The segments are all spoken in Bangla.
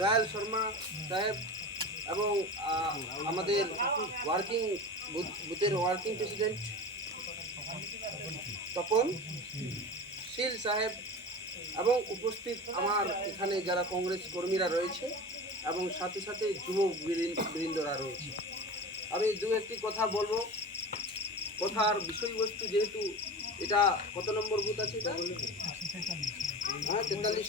দয়াল শর্মা সাহেব এবং আমাদের ওয়ার্কিং বুথের ওয়ার্কিং প্রেসিডেন্ট তপন শীল সাহেব এবং উপস্থিত আমার এখানে যারা কংগ্রেস কর্মীরা রয়েছে এবং সাথে সাথে যুব বৃন্দরা রয়েছে। আমি দু একটি কথা বলবো। কথার বিষয়বস্তু যেহেতু এটা কত নম্বর বুথ আছে এটা হ্যাঁ 43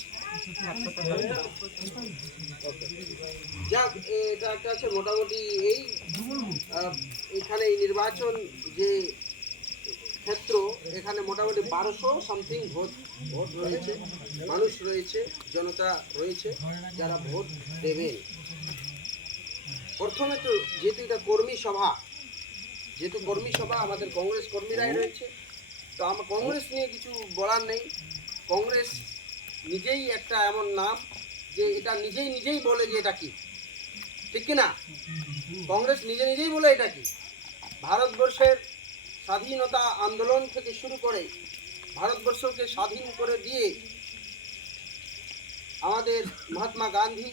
যাক এটা একটা আছে মোটামুটি এই এখানে নির্বাচন যে ক্ষেত্র এখানে মোটামুটি 1200 সামথিং ভোট রয়েছে, মানুষ রয়েছে, জনতা রয়েছে যারা ভোট দেবেন। প্রথমে তো যেহেতু এটা কর্মী সভা আমাদের কংগ্রেস কর্মীরাই রয়েছে, তো আমার কংগ্রেস নিয়ে কিছু বলার নেই। কংগ্রেস নিজেই একটা এমন নাম যে এটা নিজেই বলে যে এটা কি, ঠিক কিনা? কংগ্রেস নিজেই বলে এটা কি। ভারতবর্ষের স্বাধীনতা আন্দোলন থেকে শুরু করে ভারতবর্ষকে স্বাধীন করে দিয়ে আমাদের মহাত্মা গান্ধী,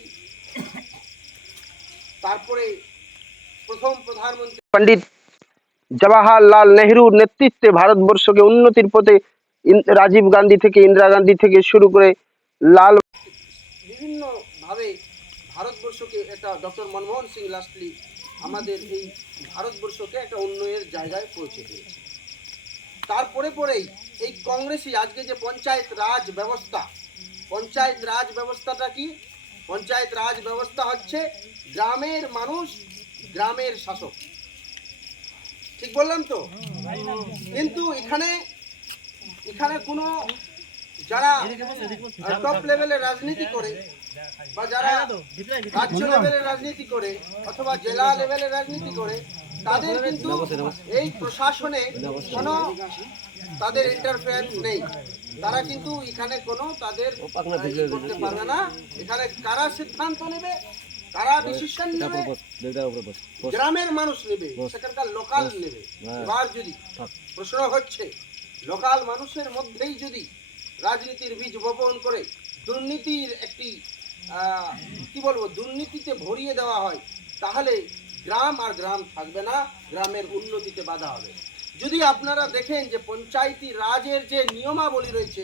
তারপরে প্রথম প্রধানমন্ত্রী পণ্ডিত জওয়াহরলাল নেহরুর নেতৃত্বে ভারতবর্ষকে উন্নতির পথে রাজীব গান্ধী থেকে ইন্দিরা গান্ধী থেকে শুরু করে লাল বিভিন্নভাবে ভারতবর্ষকে একটা ডক্টর মনমোহন সিং লাস্টলি আমাদের এই ভারতবর্ষকে একটা উন্নয়নের জায়গায় পৌঁছে দিয়েছে। তারপরেই এই কংগ্রেসই আজকে যে পঞ্চায়েত রাজ ব্যবস্থাটা কি? পঞ্চায়েত রাজ ব্যবস্থা হচ্ছে গ্রামের মানুষ গ্রামের শাসক, ঠিক বললাম তো? কিন্তু এখানে কোনো যারা টপ লেভেলের রাজনীতি করে বা যারা রাজ্য লেভেলের রাজনীতি করে অথবা জেলা লেভেলের রাজনীতি করে তাদের কিন্তু এই প্রশাসনে কোনো তাদের ইন্টারফারেন্স নেই। তারা কিন্তু এখানে কোনো তাদের করতে পারবে না। এখানে কারা সিদ্ধান্ত নেবে, কারা ডিসিশন নেবে, গ্রামের মানুষ নেবে, সেখানকার লোকাল নেবে। এবার যদি প্রশ্ন হচ্ছে লোকাল মানুষের মধ্যেই যদি রাজনীতির বীজ বপন করে দুর্নীতির একটি দুর্নীতিতে ভরিয়ে দেওয়া হয়, তাহলে গ্রাম আর গ্রাম থাকবে না, গ্রামের উন্নতিতে বাধা হবে। যদি আপনারা দেখেন যে পঞ্চায়েতি রাজের যে নিয়মাবলী রয়েছে,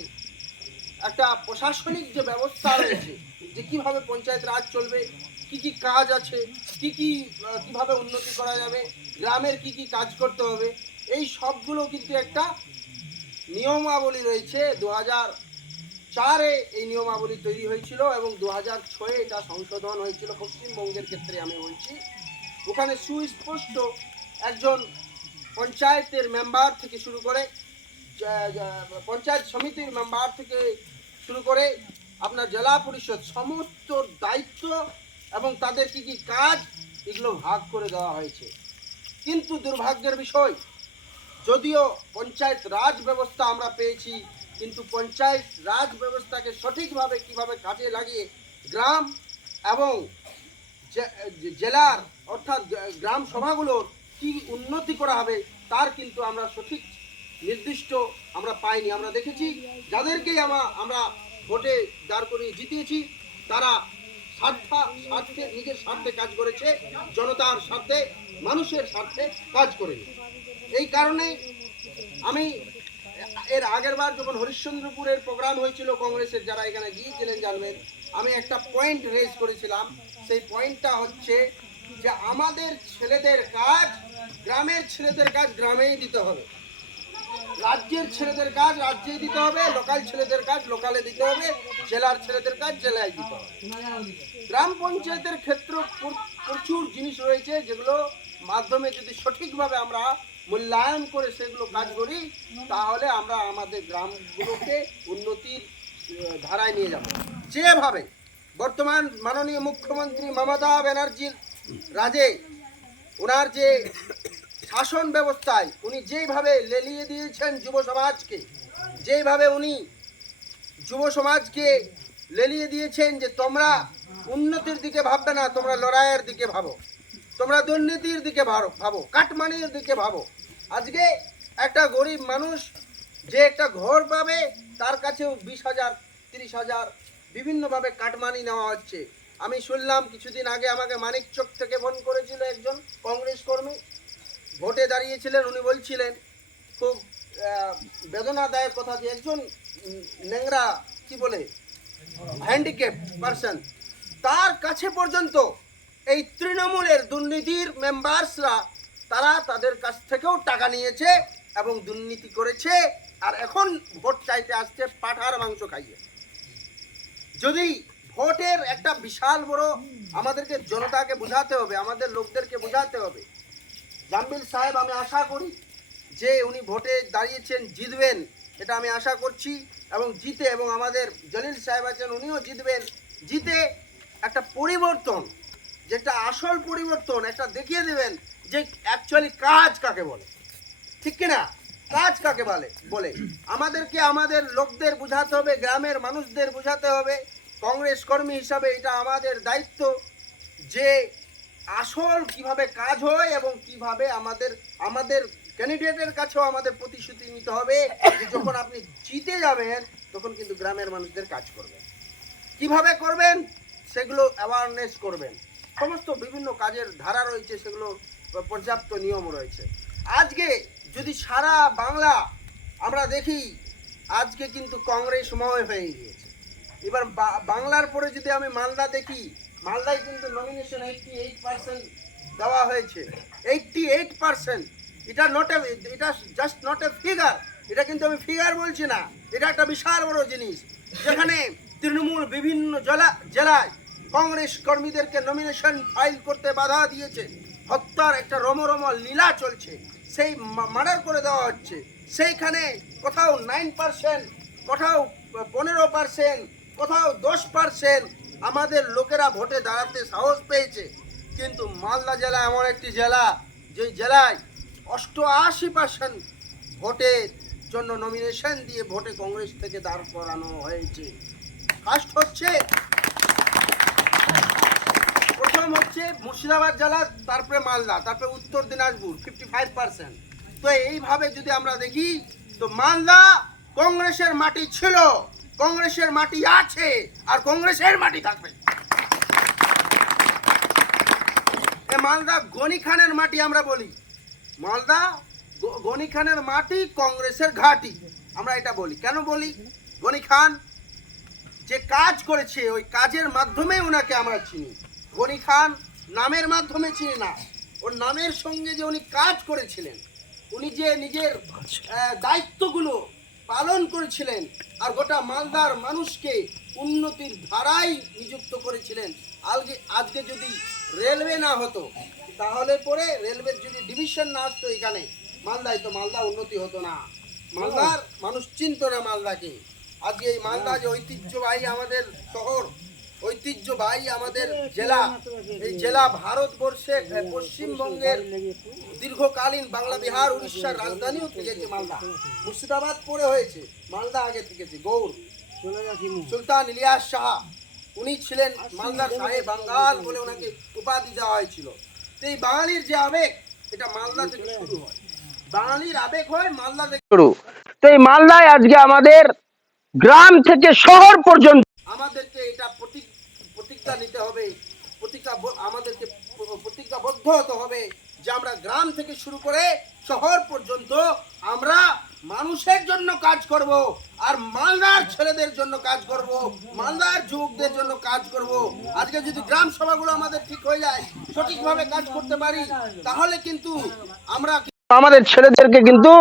একটা প্রশাসনিক যে ব্যবস্থা রয়েছে যে কিভাবে পঞ্চায়েত রাজ চলবে, কি কাজ আছে, কিভাবে উন্নতি করা যাবে, গ্রামের কি কাজ করতে হবে, এই সবগুলো কিন্তু একটা নিয়মাবলী রয়েছে। 2004-এ এই নিয়মাবলী তৈরি হয়েছিল এবং 2006-এ এটা সংশোধন হয়েছিল। পশ্চিমবঙ্গের ক্ষেত্রে আমি বলছি, ওখানে সুস্পষ্ট একজন পঞ্চায়েতের মেম্বার থেকে শুরু করে পঞ্চায়েত সমিতির মেম্বার থেকে শুরু করে আপনার জেলা পরিষদ সমস্ত দায়িত্ব এবং তাদের কি কাজ এগুলো ভাগ করে দেওয়া হয়েছে। কিন্তু দুর্ভাগ্যের বিষয়, যদিও পঞ্চায়েত রাজ ব্যবস্থা আমরা পেয়েছি, কিন্তু পঞ্চায়েত রাজ ব্যবস্থাকে সঠিকভাবে কিভাবে কাজে লাগিয়ে গ্রাম এবং জেলার অর্থাৎ গ্রাম সভাগুলোর কি উন্নতি করা হবে তার কিন্তু আমরা সঠিক নির্দিষ্ট আমরা পাইনি। আমরা দেখেছি যাদেরকেই আমরা ভোটে দাঁড় করিয়ে জিতিয়েছি তারা স্বার্থে নিজের স্বার্থে কাজ করেছে, জনতার স্বার্থে মানুষের স্বার্থে কাজ করেনি। এই কারণে আমি এর আগের বার যখন হরিশ্চন্দ্রপুরের প্রোগ্রাম হয়েছিল কংগ্রেসের, যারা এখানে গিয়েছিলেন জানবেন, আমি একটা পয়েন্ট রেজ করেছিলাম। সেই পয়েন্টটা হচ্ছে যে আমাদের ছেলেদের কাজ, গ্রামের ছেলেদের কাজ গ্রামেই দিতে হবে, রাজ্যের ছেলেদের কাজ রাজ্যেই দিতে হবে, লোকাল ছেলেদের কাজ লোকালে দিতে হবে, জেলার ছেলেদের কাজ জেলায় দিতে হবে। গ্রাম পঞ্চায়েতের ক্ষেত্রে প্রচুর জিনিস রয়েছে যেগুলো মাধ্যমে যদি সঠিকভাবে আমরা মূল্যায়ন করে সেগুলো কাজ করি, তাহলে আমরা আমাদের গ্রামগুলোকে উন্নতির ধারায় নিয়ে যাব। যেভাবে বর্তমান মাননীয় মুখ্যমন্ত্রী মমতা ব্যানার্জির রাজে ওনার যে শাসন ব্যবস্থায় উনি যেভাবে লেলিয়ে দিয়েছেন যুব সমাজকে, যেভাবে উনি যুব সমাজকে লেলিয়ে দিয়েছেন যে তোমরা উন্নতির দিকে ভাববে না, তোমরা লড়াইয়ের দিকে ভাবো, তোমরা দুর্নীতির দিকে ভাবো, কাটমানির দিকে ভাবো। আজকে একটা গরিব মানুষ যে একটা ঘর পাবে তার কাছেও 20,000, 30,000 বিভিন্নভাবে কাটমানি নেওয়া হচ্ছে। আমি শুনলাম কিছুদিন আগে আমাকে মানিকচক থেকে ফোন করেছিল একজন কংগ্রেস কর্মী, ভোটে দাঁড়িয়েছিলেন। উনি বলছিলেন খুব বেদনাদায়ক কথা যে একজন ন্যাংরা কি বলে হ্যান্ডিক্যাপ পারসন, তার কাছে পর্যন্ত এই তৃণমূলের দুর্নীতির মেম্বার্সরা তারা তাদের কাছ থেকেও টাকা নিয়েছে এবং দুর্নীতি করেছে, আর এখন ভোট চাইতে আসছে পাঁঠার মাংস খাইয়ে। যদি ভোটের একটা বিশাল বড় আমাদেরকে জনতাকে বোঝাতে হবে, আমাদের লোকদেরকে বোঝাতে হবে। জাম্বিল সাহেব আমি আশা করি যে উনি ভোটে দাঁড়িয়েছেন, জিতবেন, এটা আমি আশা করছি। এবং জিতে, এবং আমাদের জলিল সাহেব আছেন উনিও জিতবেন, জিতে একটা পরিবর্তন, যেটা আসল পরিবর্তন একটা দেখিয়ে দেবেন যে অ্যাকচুয়ালি কাজ কাকে বলে, ঠিক কিনা? কাজ কাকে বলে আমাদেরকে আমাদের লোকদের বোঝাতে হবে, গ্রামের মানুষদের বোঝাতে হবে। কংগ্রেস কর্মী হিসাবে এটা আমাদের দায়িত্ব যে আসল কিভাবে কাজ হয় এবং কিভাবে আমাদের ক্যান্ডিডেটের কাছেও আমাদের প্রতিশ্রুতি নিতে হবে যে যখন আপনি জিতে যাবেন তখন কিন্তু গ্রামের মানুষদের কাজ করবেন। কিভাবে করবেন সেগুলো অ্যাওয়ারনেস করবেন। সমস্ত বিভিন্ন কাজের ধারা রয়েছে, সেগুলো পর্যাপ্ত নিয়ম রয়েছে। আজকে যদি সারা বাংলা আমরা দেখি, আজকে কিন্তু কংগ্রেসময় হয়ে গিয়েছে। এবার বাংলার পরে যদি আমি মালদা দেখি, মালদায় কিন্তু নমিনেশন 88% দেওয়া হয়েছে। 88%। এটা জাস্ট নট এ ফিগার, এটা কিন্তু আমি ফিগার বলছি না, এটা একটা বিশাল বড় জিনিস। যেখানে তৃণমূল বিভিন্ন জেলায় কংগ্রেস কর্মীদেরকে নমিনেশন ফাইল করতে বাধা দিয়েছে, হত্যার একটা রমরম লীলা চলছে, সেই মার্ডার করে দেওয়া হচ্ছে। সেইখানে কোথাও 9%, কোথাও 15%, কোথাও 10% আমাদের লোকেরা ভোটে দাঁড়াতে সাহস পেয়েছে। কিন্তু মালদা জেলা এমন একটি জেলা, যে জেলায় 88% ভোটের জন্য নমিনেশন দিয়ে ভোটে কংগ্রেস থেকে দাঁড় করানো হয়েছে। ফার্স্ট হচ্ছে, প্রথম হচ্ছে মুর্শিদাবাদ জেলা, তারপরে মালদা, তারপরে উত্তর দিনাজপুর 55%। তো এইভাবে যদি আমরা দেখি তো মালদা কংগ্রেসের মাটি ছিল, কংগ্রেসের মাটি আছে, আর কংগ্রেসের মাটি থাকবে। মালদা গনি খানের মাটি আমরা বলি, মালদা গনি খানের মাটি কংগ্রেসের ঘাঁটি, আমরা এটা বলি। কেন বলি? গনি খান যে কাজ করেছে ওই কাজের মাধ্যমে ওনাকে আমরা চিনি। গনি খান নামের মাধ্যমে চিনি না, ওর নামের সঙ্গে যে উনি কাজ করেছিলেন, উনি যে নিজের দায়িত্বগুলো পালন করেছিলেন আর গোটা মালদার মানুষকে উন্নতির ধারায় নিযুক্ত করেছিলেন। আজকে যদি রেলওয়ে না হতো, তাহলে পরে রেলওয়ের যদি ডিভিশন না আসতো এখানে মালদায়, তো মালদা উন্নতি হতো না, মালদার মানুষ চিনতো না মালদাকে। আজকে এই মালদা যে ঐতিহ্যবাহী আমাদের শহর, ঐতিহ্যবাহী আমাদের জেলা, এই জেলা ভারতবর্ষে পশ্চিমবঙ্গের দীর্ঘকালীন বাংলা, বিহার, উড়িষ্যার রাজধানীও থেকেছে মালদা। মুর্শিদাবাদ পরে হয়েছে, মালদা আগে থেকেছে। গৌর সুলতান ইলিয়াস শাহ উনি ছিলেন মালদার শাহে বাঙ্গাল বলে ওনাকে উপাধি দেওয়া হয়েছিল। তো এই বাঙালির যে আবেগ, এটা মালদা থেকে শুরু হয়, বাঙালির আবেগ হয় মালদা থেকে শুরু। তো এই মালদায় আজকে আমাদের গ্রাম থেকে শহর পর্যন্ত আমাদেরকে এটা প্রতিজ্ঞা নিতে হবে, আমাদেরকে প্রতিজ্ঞাবদ্ধ হতে হবে যে আমরা গ্রাম থেকে শুরু করে শহর পর্যন্ত আমরা মানুষের জন্য কাজ করব, আর মালদার ছেলেদের জন্য কাজ করব, মালদার যুবকদের জন্য কাজ করব। আজকে যদি গ্রাম সভাগুলো আমাদের ঠিক হয়ে যায়, সঠিকভাবে কাজ করতে পারি, তাহলে কিন্তু আমরা আমাদের ছেলেদেরকে কিন্তু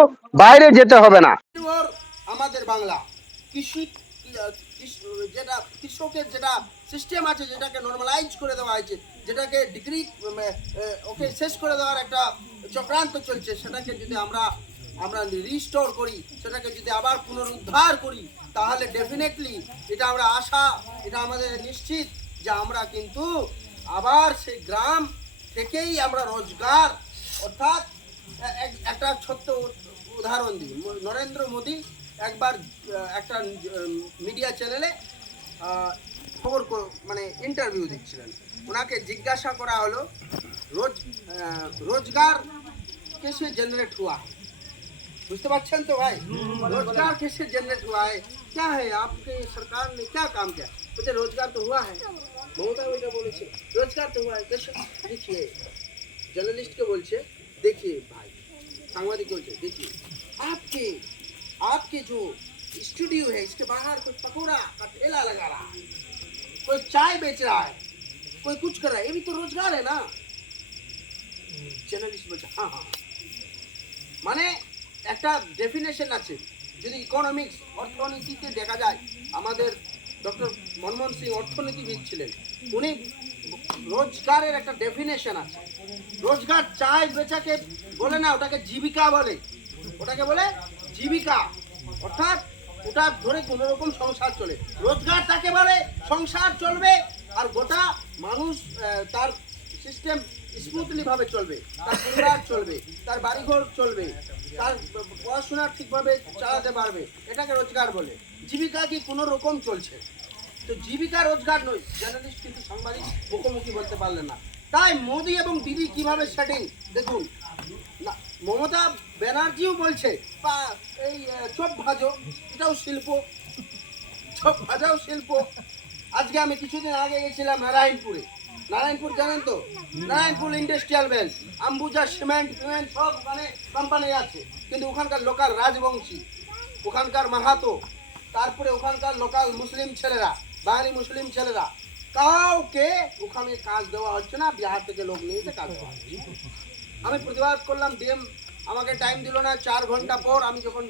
বাইরে যেতে হবে না। আমাদের বাংলা কৃষি যেটা কৃষকের যেটা সিস্টেম আছে, যেটাকে নর্মালাইজ করে দেওয়া হয়েছে, যেটাকে ডিগ্রি ওকে শেষ করে দেওয়ার একটা চক্রান্ত চলছে, সেটাকে যদি আমরা রিস্টোর করি, সেটাকে যদি আবার পুনরুদ্ধার করি, তাহলে ডেফিনেটলি এটা আমরা আশা, এটা আমাদের নিশ্চিত যে আমরা কিন্তু আবার সেই গ্রাম থেকেই আমরা রোজগার, অর্থাৎ একটা ছোট্ট উদাহরণ দিই। নরেন্দ্র মোদী একবার একটা মিডিয়া চ্যানেলে খবর মানে ইন্টারভিউ দিচ্ছিলেন, ওনাকে জিজ্ঞাসা করা হলো रोजगार कैसे जनरेट हुआ है, बुझते पाচ্ছেন तो भाई, रोजगार कैसे जनरेट हुआ है, क्या है आपके सरकार ने क्या काम किया। तो बोलते रोजगार तो हुआ है, ममता बेटा बोले रोजगार तो हुआ है। कैसे? देखिए जर्नलिस्ट के बोलছে, देखिए भाई सांबादिक बोलছে, देखिए आपके आपके जो स्टूडियो है इसके बाहर कोई पकौड़ा का ठेला लगा रहा है, कोई चाय बेच रहा है, कोई कुछ कर रहा है, ये भी तो रोजगार है ना। জার্নালিস্ট বলছে হ্যাঁ হ্যাঁ, মানে একটা ডেফিনেশন আছে। যদি ইকোনমিক্স অর্থনীতিতে দেখা যায়, আমাদের ডক্টর মনমোহন সিং অর্থনীতিবিদ ছিলেন, উনি রোজগারের একটা ডেফিনেশন আছে। রোজগার চায় বেচাকে বলে না, ওটাকে জীবিকা বলে, ওটাকে বলে জীবিকা, অর্থাৎ ওটা ধরে কোনো রকম সংসার চলে। রোজগার তাকে বলে সংসার চলবে আর গোটা মানুষ তার সিস্টেম স্মুথলি ভাবে চলবে, তার পরিবার চলবে, তার বাড়িঘর চলবে, তার পড়াশোনা ঠিকভাবে চালাতে পারবে, এটাকে রোজগার বলে। জীবিকা কি কোনো রকম চলছে, তো জীবিকা রোজগার নয়। জার্নালিস্ট কিন্তু সাংবাদিক মুখোমুখি বলতে পারলেন না। তাই মোদি এবং দিদি কিভাবে সেটিং দেখুন না, মমতা ব্যানার্জিও বলছে এই চপ ভাজো, এটাও শিল্প, চপ ভাজাও শিল্প। আজকে আমি কিছুদিন আগে গেছিলাম নারায়ণপুরে, নারায়ণপুর জানেন তো, Narayanpur industrial belt, Ambuja cement ফিমেন্ট সব ওখানে কোম্পানি আছে, কিন্তু ওখানকার লোকাল রাজবংশী, ওখানকার মাহাতো, তারপরে ওখানকার লোকাল মুসলিম ছেলেরা, বাঙালি মুসলিম ছেলেরা, কাউকে ওখানে কাজ দেওয়া হচ্ছে না, বিহার থেকে লোক নিয়ে এসে কাজ দেওয়া হচ্ছে। আমি প্রতিবাদ করলাম, ডিএম আমাকে টাইম দিল না। 4 ঘন্টা পর আমি যখন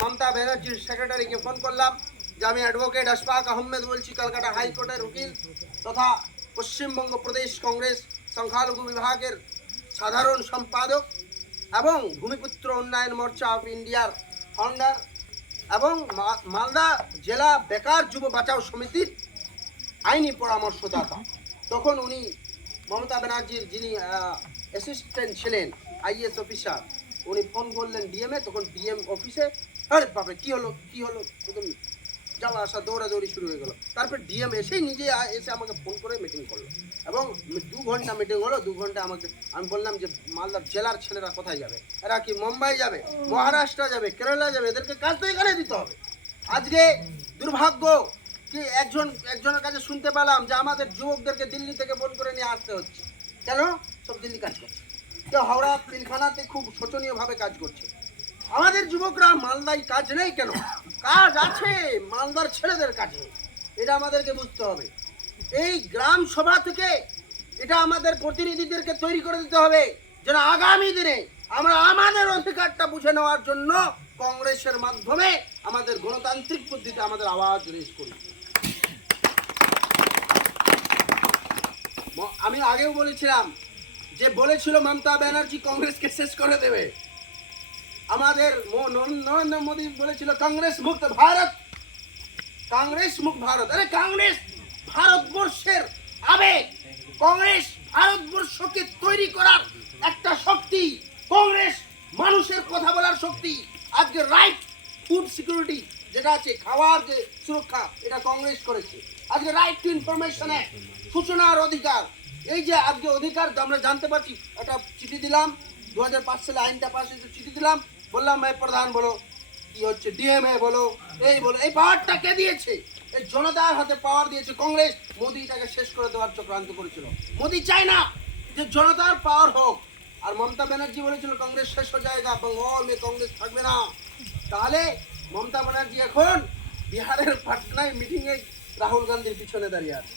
মমতা ব্যানার্জির সেক্রেটারিকে ফোন করলাম যে আমি অ্যাডভোকেট আশফাক আহমেদ বলছি, কলকাতা হাইকোর্টের উকিল তথা পশ্চিমবঙ্গ প্রদেশ কংগ্রেস সংখ্যালঘু বিভাগের সাধারণ সম্পাদক এবং ভূমিপুত্র উন্নয়ন মোর্চা অফ ইন্ডিয়ার ফাউন্ডার এবং মালদা জেলা বেকার যুব বাঁচাও সমিতির আইনি পরামর্শদাতা। তখন উনি মমতা ব্যানার্জির যিনি অ্যাসিস্ট্যান্ট ছিলেন আইএস অফিসার, উনি ফোন করলেন ডিএমএ। তখন ডিএম অফিসে আরে বাপরে কী হলো কী হলো, একদম যাওয়া আসা দৌড়াদৌড়ি শুরু হয়ে গেল। তারপর ডিএম এসেই নিজে এসে আমাকে ফোন করে মিটিং করলো এবং 2 ঘন্টা মিটিং হলো। 2 ঘন্টা আমাকে, আমি বললাম যে মালদার জেলার ছেলেরা কোথায় যাবে, এরা কি মুম্বাই যাবে, মহারাষ্ট্র যাবে, কেরালা যাবে, এদেরকে কাজ তো এখানে দিতে হবে। আজকে দুর্ভাগ্য কি একজনের কাছে শুনতে পেলাম যে আমাদের যুবকদেরকে দিল্লি থেকে ফোন করে নিয়ে আসতে হচ্ছে। কেন? সব দিল্লি কাজ করছে, কেউ হাওড়া পিলখানাতে খুব শোচনীয়ভাবে কাজ করছে। আমাদের যুবকরা মালদায় কাজ নেই কেন? কাজ আছে, মালদার ছেলেদের কাজ নেই, এটা আমাদেরকে বুঝতে হবে। এই গ্রাম সভা থেকে এটা আমাদের প্রতিনিধিদেরকে তৈরি করে দিতে হবে, যেন আগামী দিনে আমরা আমাদের অধিকারটা বুঝে নেওয়ার জন্য কংগ্রেসের মাধ্যমে আমাদের গণতান্ত্রিক পদ্ধতিতে আমাদের আওয়াজ রেজ করি। আমি আগেও বলেছিলাম যে বলেছিল মমতা ব্যানার্জি কংগ্রেসকে শেষ করে দেবে, আমাদের নরেন্দ্র মোদী বলেছিল কংগ্রেস মুক্ত ভারত, কংগ্রেস মুক্ত ভারত। আরে কংগ্রেস ভারতবর্ষের আবেগ, কংগ্রেস ভারতবর্ষকে তৈরি করার একটা শক্তি, কংগ্রেস মানুষের কথা বলার শক্তি। আজকে রাইট ফুড সিকিউরিটি যেটা আছে, খাওয়ার যে সুরক্ষা, এটা কংগ্রেস করেছে। আজকে রাইট টু ইনফরমেশন অ্যাক্ট, সূচনার অধিকার, এই যে আজকে অধিকার আমরা জানতে পারছি। একটা চিঠি দিলাম, 2005 সালে আইনটা পাস হয়েছে, চিঠি দিলাম, বললাম ভাই প্রধান বলো কি হচ্ছে, ডিএমএ বলো, এই বলো, এই পাওয়ারটা কে দিয়েছে? এই জনতার হাতে পাওয়ার দিয়েছে কংগ্রেস। মোদি এটাকে শেষ করে দেওয়ার চক্রান্ত করেছিল। মোদি চায় না যে জনতার পাওয়ার হোক। আর মমতা ব্যানার্জি বলেছিল কংগ্রেস শেষ হয়ে যায়গা, বেঙ্গল মে কংগ্রেস থাকবে না। তাহলে মমতা ব্যানার্জি এখন বিহারের পাটনায় মিটিংয়ে রাহুল গান্ধীর পিছনে দাঁড়িয়ে আছে।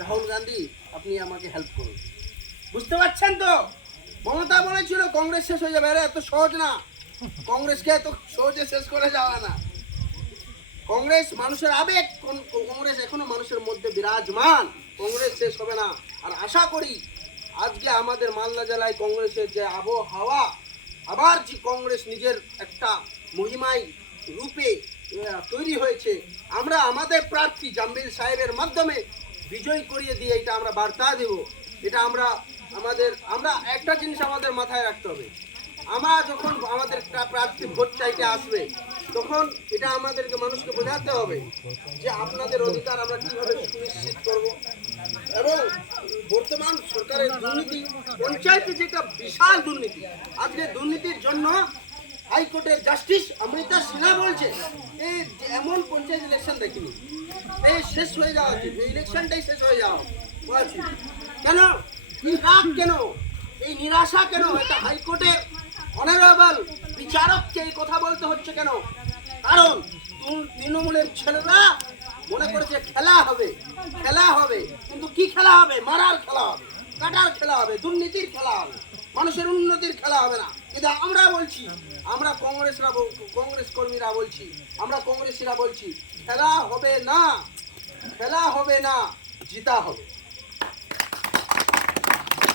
রাহুল গান্ধী আপনি আমাকে হেল্প করুন, বুঝতে পারছেন তো? মমতা বলেছিল কংগ্রেস শেষ হয়ে যাবে, আরে এত সহজ না, কংগ্রেসকে এত সহজে শেষ করে যাওয়া না। কংগ্রেস মানুষের আবেগ, কংগ্রেস এখনো মানুষের মধ্যে বিরাজমান, কংগ্রেস শেষ হবে না। আর আশা করি আজকে আমাদের মালদা জেলায় কংগ্রেসের যে আবহাওয়া, আবার যে কংগ্রেস নিজের একটা মহিমায় রূপে তৈরি হয়েছে, আমরা আমাদের প্রার্থী জাম্বিল সাহেবের মাধ্যমে বিজয় করিয়ে দিয়ে এটা আমরা বার্তা দেব। এটা আমরা একটা জিনিস আমাদের মাথায় রাখতে হবে, আমরা যখন আমাদের প্রার্থী ভোট চাইতে আসবে, তখন এটা আমাদেরকে মানুষকে বোঝাতে হবে যে আপনাদের অধিকার আমরা কীভাবে সুনিশ্চিত করব। এবং বর্তমান সরকারের দুর্নীতি, পঞ্চায়েতে যেটা বিশাল দুর্নীতি, আজকে দুর্নীতির জন্য হাইকোর্টের জাস্টিস অমৃতা সিনহা বলছে এই এমন পঞ্চায়েত ইলেকশন দেখিনি, এই শেষ হয়ে যাওয়া উচিত, এই ইলেকশনটাই শেষ হয়ে যাওয়া উচিত। কেন এই রাগ, কেন এই নিরাশা, কেন এটা হাইকোর্টের অনারেবল বিচারককে এই কথা বলতে হচ্ছে কেন? কারণ তৃণমূলের ছেলেরা মনে করেছে খেলা হবে, খেলা হবে, কিন্তু কি খেলা হবে? মারার খেলা হবে, কাটার খেলা হবে, দুর্নীতির খেলা হবে, মানুষের উন্নতির খেলা হবে না। কিন্তু আমরা বলছি, আমরা কংগ্রেস কর্মীরা বলছি, আমরা কংগ্রেসীরা বলছি, খেলা হবে না, খেলা হবে না, জিতা হবে।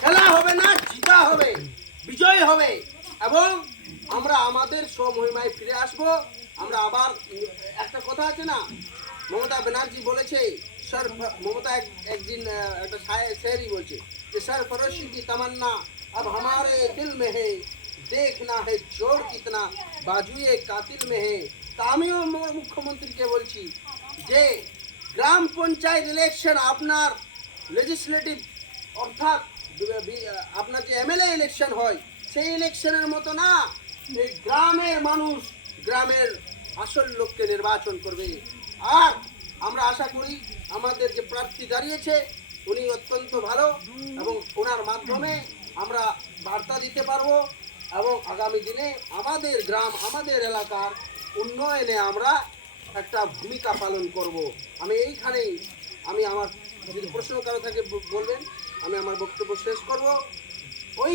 খেলা হবে না, জিতা হবে, বিজয় হবে, এবং আমরা আমাদের স্বমহিমায় ফিরে আসব। আমরা আবার একটা কথা আছে না, মমতা ব্যানার্জি বলেছে, স্যার মমতা একদিন একটা শেয়ারই বলছে যে सरफरोशी की तमन्ना अब हमारे दिल में है, देखना है जोर कितना बाजुए कातिल में है। তা আমিও মুখ্যমন্ত্রীকে বলছি যে গ্রাম পঞ্চায়েত ইলেকশন আপনার লেজিসলেটিভ অর্থাৎ আপনার যে এমএলএ ইলেকশন হয় সেই ইলেকশনের মতো না। এই গ্রামের মানুষ গ্রামের আসল লোককে নির্বাচন করবে। আর আমরা আশা করি আমাদের যে প্রার্থী দাঁড়িয়েছে উনি অত্যন্ত ভালো, এবং ওনার মাধ্যমে আমরা বার্তা দিতে পারবো, এবং আগামী দিনে আমাদের গ্রাম, আমাদের এলাকার উন্নয়নে আমরা একটা ভূমিকা পালন করব। আমি এইখানেই আমার যদি প্রশ্ন কারো থাকে বলবেন, আমি আমার বক্তব্য শেষ করব। ওই